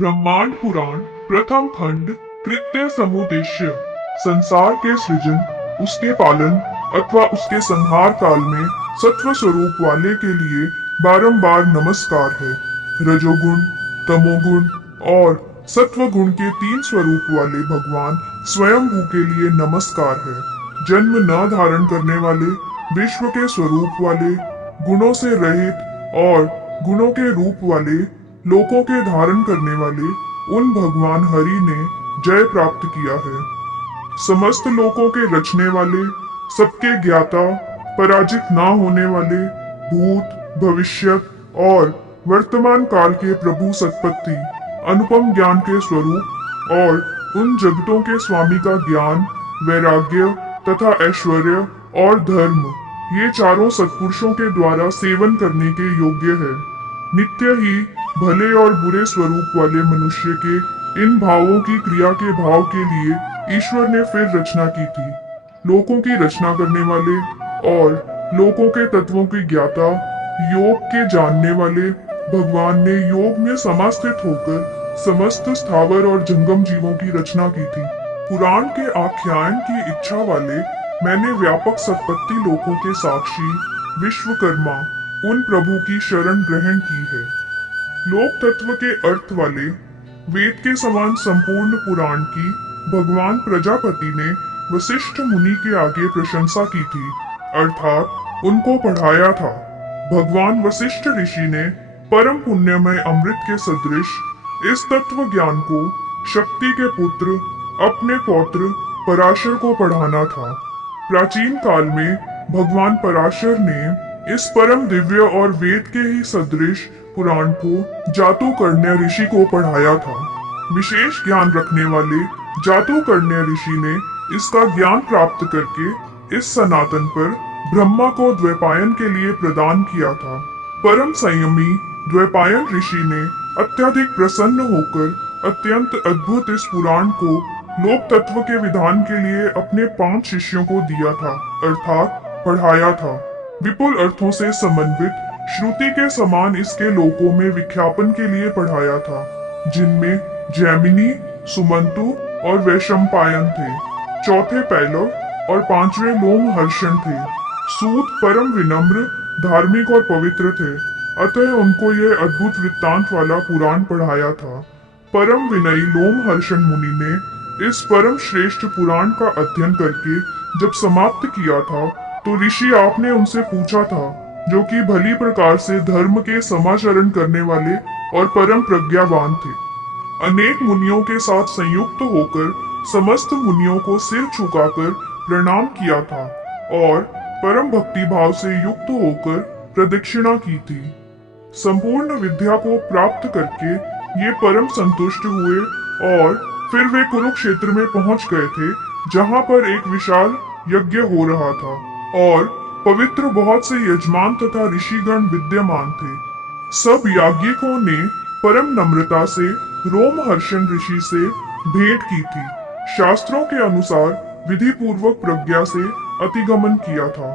ब्रह्मांड पुराण प्रथम खंड कृत्य समुद्देश्य संसार के सृजन, उसके पालन अथवा उसके संहार काल में सत्व स्वरूप वाले के लिए बारंबार नमस्कार है। रजोगुण, तमोगुण और सत्व गुण के तीन स्वरूप वाले भगवान स्वयंभू के लिए नमस्कार है। जन्म न धारण करने वाले, विश्व के स्वरूप वाले, गुणों से रहित और गुणों के रूप वाले, लोकों के धारण करने वाले उन भगवान हरि ने जय प्राप्त किया है। समस्त लोकों के रचने वाले, सबके ज्ञाता, पराजित ना होने वाले, भूत, भविष्यत और वर्तमान काल के प्रभु सत्पत्ति, अनुपम ज्ञान के स्वरूप और उन जगतों के स्वामी का ज्ञान, वैराग्य तथा ऐश्वर्य और धर्म, ये चारों सत्पुरुषों के द्वारा सेवन करने के योग्य है। नित्य ही भले और बुरे स्वरूप वाले मनुष्य के इन भावों की क्रिया के भाव के लिए ईश्वर ने फिर रचना की थी। लोकों की रचना करने वाले और लोकों के तत्वों की ज्ञाता, योग के जानने वाले भगवान ने योग में समास्थित होकर समस्त स्थावर और जंगम जीवों की रचना की थी। पुराण के आख्यान की इच्छा वाले मैंने व्यापक सत्पत्ति लोकों के साक्षी विश्वकर्मा उन प्रभु की शरण ग्रहण की है। लोक तत्व के अर्थ वाले वेद के समान संपूर्ण पुराण की भगवान प्रजापति ने वशिष्ठ मुनि के आगे प्रशंसा की थी, अर्थात उनको पढ़ाया था। भगवान वशिष्ठ ऋषि ने परम पुण्यमय अमृत के सदृश इस तत्व ज्ञान को शक्ति के पुत्र अपने पौत्र पराशर को पढ़ाना था। प्राचीन काल में भगवान पराशर ने इस परम दिव्य और वेद के ही सदृश पुराण को जातुकर्ण्य ऋषि को पढ़ाया था। विशेष ज्ञान रखने वाले जातुकर्ण्य ऋषि ने इसका ज्ञान प्राप्त करके इस सनातन पर ब्रह्मा को द्वैपायन के लिए प्रदान किया था। परम संयमी द्वैपायन ऋषि ने अत्यधिक प्रसन्न होकर अत्यंत अद्भुत इस पुराण को लोक तत्व के विधान के लिए अपने 5 शिष्यों को दिया था, अर्थात पढ़ाया था। विपुल अर्थों से समन्वित श्रुति के समान इसके लोकों में विख्यापन के लिए पढ़ाया था, जिनमें जैमिनी, सुमंतु और वैशंपायन थे। चौथे पैलव और 5वें लोमहर्षण थे। सूत परम विनम्र, धार्मिक और पवित्र थे, अतः उनको यह अद्भुत वृत्तांत वाला पुराण पढ़ाया था। परम विनयी लोमहर्षण मुनि ने इस परम श्रेष्ठ पुराण का अध्ययन करके जब समाप्त किया था, तो ऋषि आपने उनसे पूछा था, जो कि भली प्रकार से धर्म के समाचरण करने वाले और परम प्रज्ञावान थे। अनेक मुनियों के साथ संयुक्त होकर समस्त मुनियों को सिर झुकाकर प्रणाम किया था और परम भक्ति भाव से युक्त होकर प्रदक्षिणा की थी। संपूर्ण विद्या को प्राप्त करके ये परम संतुष्ट हुए और फिर वे कुरुक्षेत्र में पहुंच गए थे, जहां पर एक विशाल यज्ञ हो रहा था और पवित्र बहुत से यजमान तथा ऋषिगण विद्यमान थे। सब याज्ञिकों ने परम नम्रता से रोमहर्षण ऋषि से भेंट की थी। शास्त्रों के अनुसार विधि पूर्वक प्रज्ञा से अतिगमन किया था।